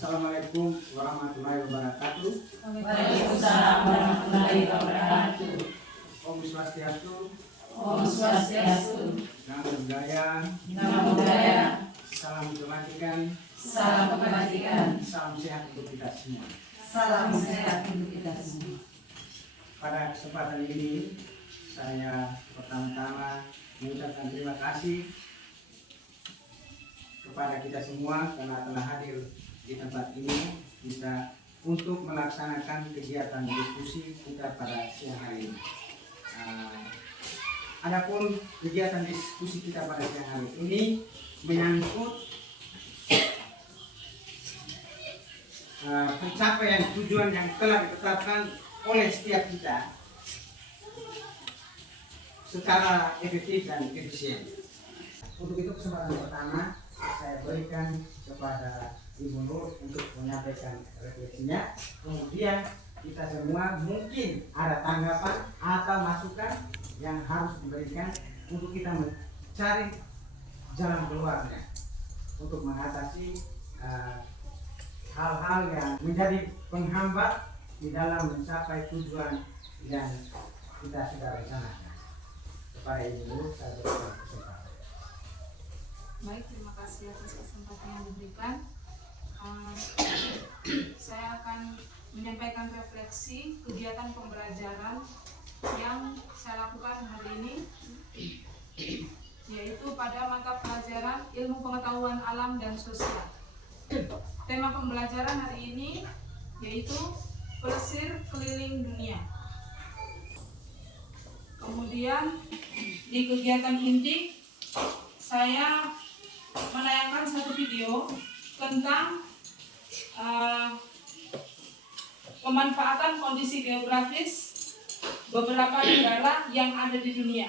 Assalamualaikum warahmatullahi wabarakatuh. Waalaikumsalam warahmatullahi wabarakatuh. Om Swastiastu. Om Swastiastu. Namo Buddhaya. Namo Buddhaya. Salam kebajikan. Salam kebajikan. Salam sehat untuk kita semua. Salam sehat untuk kita semua. Pada kesempatan ini saya pertama-tama mengucapkan terima kasih kepada kita semua karena telah hadir di tempat ini bisa untuk melaksanakan kegiatan diskusi kita pada siang hari ini. Adapun kegiatan diskusi kita pada siang hari ini menyangkut pencapaian tujuan yang telah ditetapkan oleh setiap kita secara efektif dan efisien. Untuk itu kesempatan pertama saya berikan kepada Ibu Nur untuk menyampaikan refleksinya. Kemudian kita semua mungkin ada tanggapan atau masukan yang harus diberikan untuk kita mencari jalan keluarnya untuk mengatasi hal-hal yang menjadi penghambat di dalam mencapai tujuan yang kita sudah rencanakan. Kepada Ibu Nur saya berikan kesempatan. Baik, terima kasih atas kesempatan yang diberikan. Saya akan menyampaikan refleksi kegiatan pembelajaran yang saya lakukan hari ini, yaitu pada mata pelajaran Ilmu Pengetahuan Alam dan Sosial. Tema pembelajaran hari ini yaitu Plesir Keliling Dunia. Kemudian di kegiatan inti saya menayangkan satu video tentang pemanfaatan kondisi geografis beberapa negara yang ada di dunia.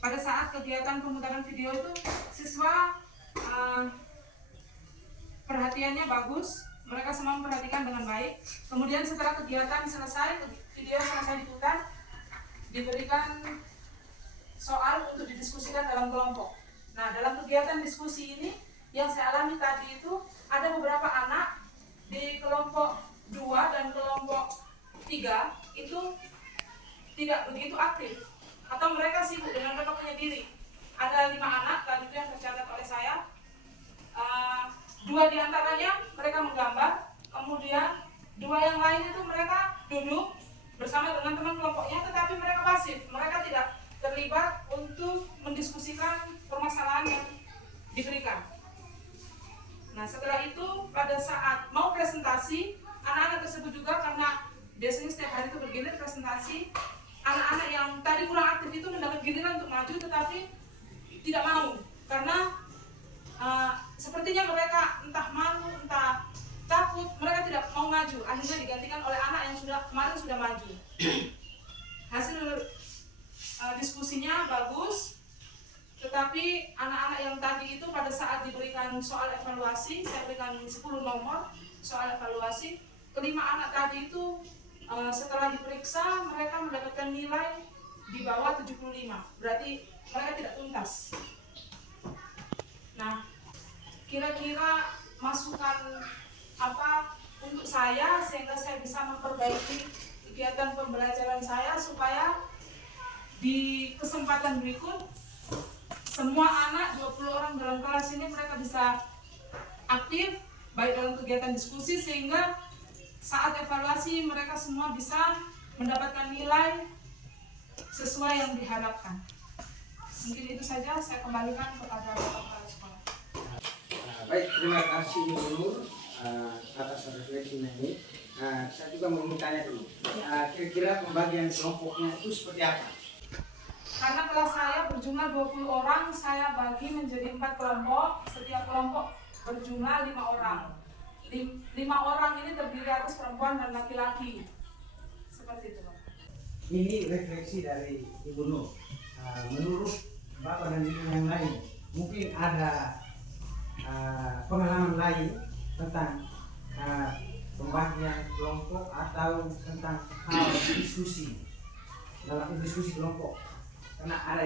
Pada saat kegiatan pemutaran video itu siswa perhatiannya bagus, mereka semua memperhatikan dengan baik. Kemudian setelah kegiatan selesai, video selesai diputar, diberikan soal untuk didiskusikan dalam kelompok. Nah, dalam kegiatan diskusi ini yang saya alami tadi itu ada beberapa anak di kelompok 2 dan kelompok 3 itu tidak begitu aktif atau mereka sibuk dengan mereka punya diri. Ada 5 anak tadi itu yang tercatat oleh saya. 2 diantaranya mereka menggambar, kemudian 2 yang lain itu mereka duduk bersama dengan teman kelompoknya, tetapi mereka pasif, mereka tidak terlibat untuk mendiskusikan permasalahan yang diberikan. Nah, setelah itu pada saat mau presentasi, anak-anak tersebut juga karena biasanya setiap hari itu bergilir presentasi, anak-anak yang tadi kurang aktif itu mendapat giliran untuk maju tetapi tidak mau karena sepertinya mereka entah malu, entah takut, mereka tidak mau maju. Akhirnya digantikan oleh anak yang kemarin sudah maju. Hasil diskusinya bagus, tetapi anak-anak yang tadi itu pada saat diberikan soal evaluasi, saya berikan 10 nomor soal evaluasi, kelima anak tadi itu setelah diperiksa mereka mendapatkan nilai di bawah 75, berarti mereka tidak tuntas. Nah, kira-kira masukan apa untuk saya sehingga saya bisa memperbaiki kegiatan pembelajaran saya supaya di kesempatan berikut semua anak 20 orang dalam kelas ini mereka bisa aktif baik dalam kegiatan diskusi sehingga saat evaluasi mereka semua bisa mendapatkan nilai sesuai yang diharapkan. Mungkin itu saja, saya kembalikan kepada Bapak Kepala Sekolah. Baik, terima kasih Ibu Nur atas refleksinya ini. Saya juga mau bertanya dulu, kira-kira pembagian kelompoknya itu seperti apa? Karena kelas saya berjumlah 20 orang, saya bagi menjadi 4 kelompok, setiap kelompok berjumlah 5 orang. 5 orang ini terdiri atas perempuan dan laki-laki. Seperti itu, Pak. Ini refleksi dari Ibu Nur. Menurut Bapak dan Ibu yang lain, mungkin ada pengalaman lain tentang pembagian kelompok atau tentang hal diskusi dalam diskusi kelompok. Karena ada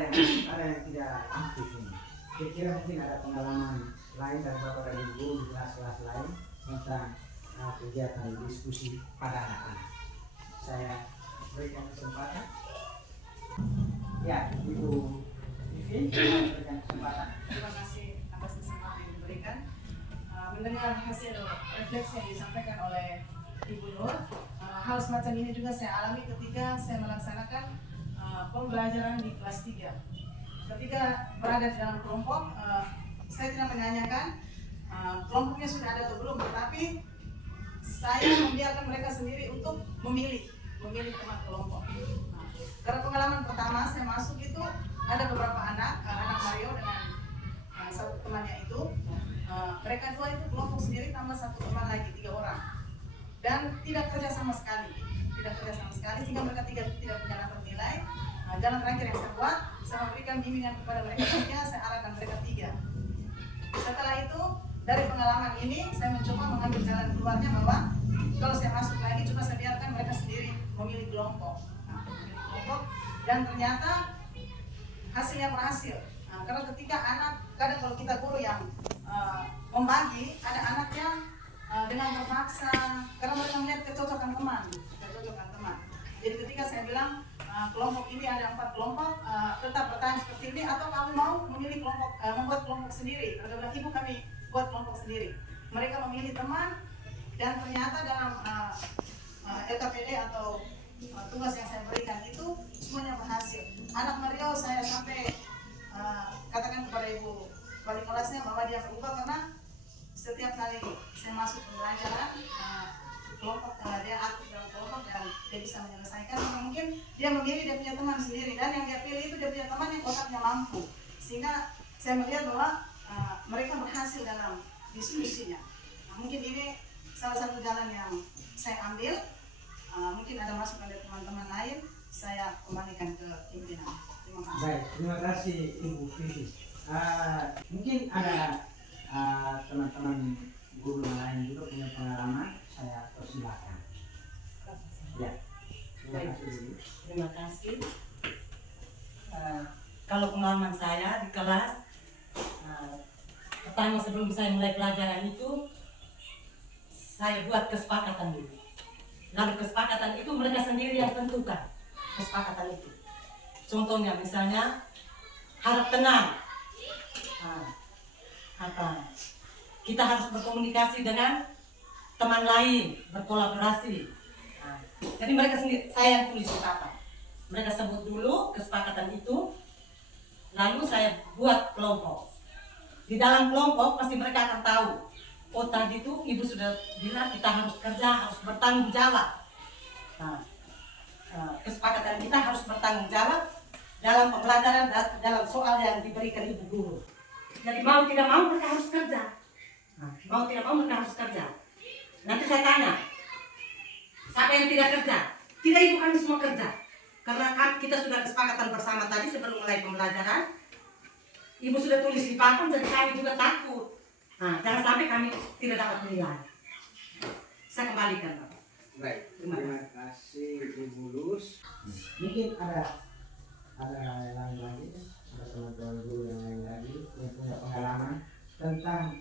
yang tidak aktif ini. Kira-kira mungkin ada pengalaman lain dari Bapak dan Ibu di kelas-kelas lain tentang kegiatan diskusi pada anak-anak. Saya berikan kesempatan. Ya, Ibu Vivi, saya berikan kesempatan. Terima kasih atas kesempatan yang diberikan. Mendengar hasil refleksi yang disampaikan oleh Ibu Nur, hal semacam ini juga saya alami ketika saya melaksanakan pembelajaran di kelas 3. Ketika berada di dalam kelompok, saya tidak menanyakan kelompoknya sudah ada atau belum, tetapi saya membiarkan mereka sendiri untuk memilih teman kelompok. Karena pengalaman pertama saya masuk itu ada beberapa anak Mario dengan satu temannya itu, mereka dua itu kelompok sendiri tambah satu teman lagi, 3 orang, dan tidak kerja sama sekali sehingga mereka tidak punya dapat nilai. Jalan terakhir yang saya buat, saya memberikan bimbingan kepada mereka 3, saya arahkan mereka 3. Setelah itu dari pengalaman ini saya mencoba mengambil jalan keluarnya bahwa kalau saya masuk lagi coba saya biarkan mereka sendiri memilih kelompok. Dan ternyata hasilnya berhasil. Karena ketika anak, kadang kalau kita guru yang membagi, ada anaknya dengan terpaksa karena mereka melihat kecocokan teman. Jadi ketika saya bilang kelompok ini ada 4 kelompok, tetap bertahan seperti ini atau kamu mau memilih kelompok, membuat kelompok sendiri. Mereka bilang, ibu kami buat kelompok sendiri. Mereka memilih teman dan ternyata dalam LKPD atau tugas yang saya berikan itu semuanya berhasil. Anak Mario saya sampai katakan kepada ibu wali kelasnya bahwa dia berubah karena setiap kali saya masuk pembelajaran kelompok, dia aktif dalam kelompok dan dia bisa menyelesaikan. Karena mungkin dia memilih dia punya teman sendiri dan yang dia pilih itu dia punya teman yang otaknya mampu, sehingga saya melihat bahwa mereka berhasil dalam diskusinya. Mungkin ini salah satu jalan yang saya ambil. Mungkin ada masukan dari teman-teman lain, saya kembalikan ke pimpinan. Terima kasih. Baik, terima kasih Ibu Vivi. Mungkin ada teman-teman guru lain juga punya pengalaman, saya persilakan. Ya, terima kasih dulu. Terima kasih. Kalau pengalaman saya di kelas, pertama sebelum saya mulai pelajaran itu, saya buat kesepakatan dulu. Lalu kesepakatan itu mereka sendiri yang tentukan kesepakatan itu. Contohnya misalnya harap tenang. Kita harus berkomunikasi dengan teman lain, berkolaborasi. Jadi mereka sendiri, saya yang tulis di papan. Mereka sebut dulu kesepakatan itu, lalu saya buat kelompok. Di dalam kelompok pasti mereka akan tahu. Oh tadi itu ibu sudah bilang kita harus kerja, harus bertanggung jawab. Kesepakatan kita harus bertanggung jawab dalam pembelajaran, dalam soal yang diberikan ibu guru. Jadi mau tidak mau mereka harus kerja. Mau tidak mau mereka harus kerja. Nanti saya tanya, siapa yang tidak kerja? Tidak, ibu kami semua kerja. Karena kan kita sudah kesepakatan bersama tadi sebelum mulai pembelajaran. Ibu sudah tulis di papan, jadi kami juga takut. Jangan sampai kami tidak dapat nilai. Saya kembalikan, Bapak. Baik, terima kasih Ibu Lus. Mungkin ada yang lain lagi, ada teman-teman guru yang lain lagi yang punya pengalaman tentang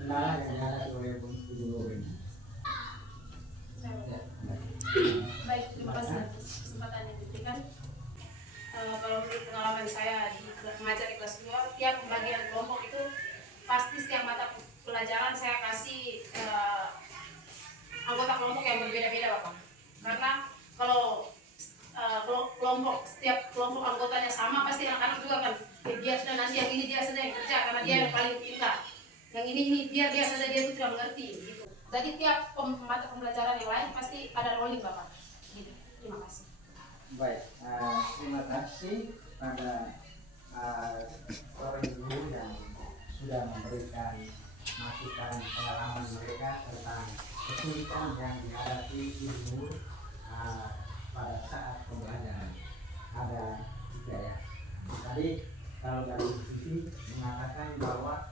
kendala yang dihadapi oleh Ibu Guru ini. Baik, terima kasih atas kesempatan yang diberikan. Kalau menurut pengalaman saya mengajar di kelas 2, tiap pembagian kelompok itu pasti setiap mata pelajaran saya kasih anggota kelompok yang berbeda-beda, Bapak. Karena kalau setiap kelompok anggotanya sama, pasti anak-anak juga kan dia sudah nanti yang ini dia saja yang kerja karena dia yang paling pintar. Yang ini dia saja dia itu tidak mengerti gitu. Jadi tiap mata pembelajaran yang lain pasti ada rolling, Bapak. Gitu. Terima kasih. Baik, terima kasih pada para guru yang sudah memberikan masukan pengalaman mereka tentang kesulitan yang dihadapi ibu pada saat pembelajaran. Ada 3 ya. Tadi kalau dari sisi mengatakan bahwa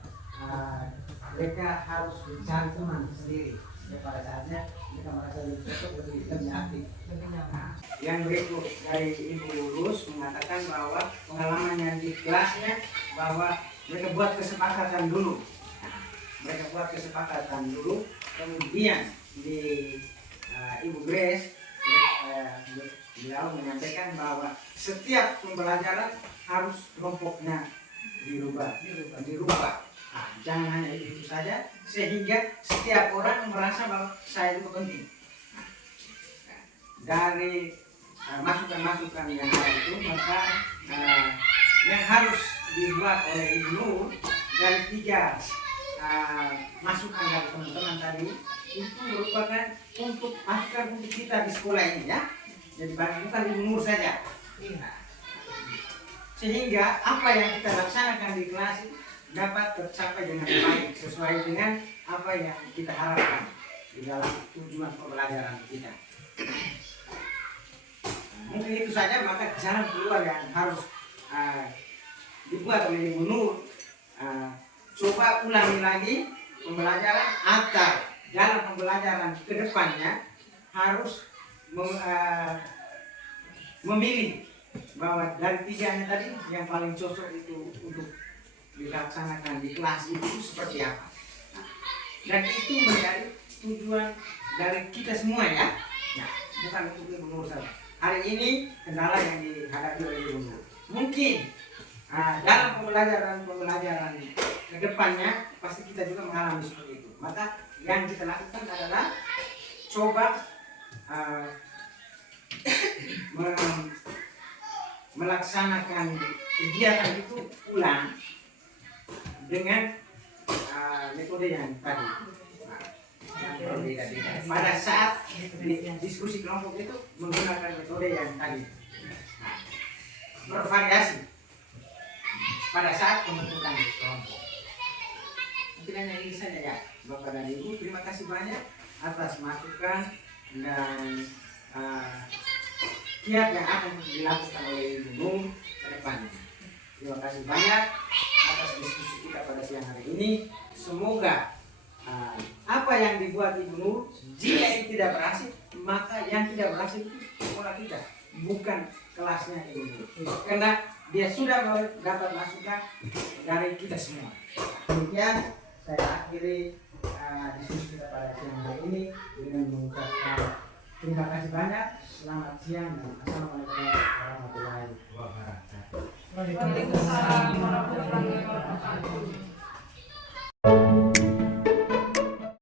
mereka harus mencari teman sendiri. Ya, pada saatnya mereka merasa lebih aktif. Yang berikut dari Ibu Lulus mengatakan bahwa pengalamannya di kelasnya bahwa mereka buat kesepakatan dulu. mereka buat kesepakatan dulu, kemudian di Ibu Grace beliau menyampaikan bahwa setiap pembelajaran harus kelompoknya dirubah. Nah, jangan hanya itu saja, sehingga setiap orang merasa bahwa saya itu penting. Nah, dari masukan-masukan yang ada itu, maka yang harus dibuat oleh Ibu Nur dari 3 masukan dari teman-teman tadi itu merupakan untuk masukan untuk kita di sekolah ini ya. Jadi bukan Ibu Nur saja. Sehingga apa yang kita laksanakan di kelas dapat tercapai dengan baik sesuai dengan apa yang kita harapkan di dalam tujuan pembelajaran kita. Mungkin itu saja, maka jalan keluar yang harus dibuat oleh Ibu Nur. Coba ulangi lagi pembelajaran, atau dalam pembelajaran kedepannya harus memilih bahwa dari 3-nya tadi yang paling cocok itu untuk dilaksanakan di kelas itu seperti apa. Dan itu menjadi tujuan dari kita semua ya. Nah, bukan untuk Ibu Nur saja. Hari ini kendala yang dihadapi oleh Ibu Nur. Mungkin dalam pembelajaran kedepannya pasti kita juga mengalami seperti itu. Maka yang kita lakukan adalah coba melaksanakan kegiatan itu ulang dengan metode yang tadi. Pada saat diskusi kelompok itu menggunakan metode yang tadi. Bervariasi pada saat pembentukan kelompok. Mungkin hanya ini saja ya, Bapak dan Ibu. Terima kasih banyak atas masukan dan kiat yang akan dilakukan oleh Ibu Nur ke depannya. Terima kasih banyak atas diskusi kita pada siang hari ini. Semoga apa yang dibuat Ibu Nur, jika itu tidak berhasil, maka yang tidak berhasil itu sekolah kita, bukan kelasnya Ibu Nur. Karena dia sudah dapat masukan dari kita semua. Demikian saya akhiri diskusi kita pada siang hari ini dengan mengucapkan terima kasih banyak. Selamat siang dan assalamualaikum warahmatullahi wabarakatuh. Waalaikumsalam warahmatullahi wabarakatuh.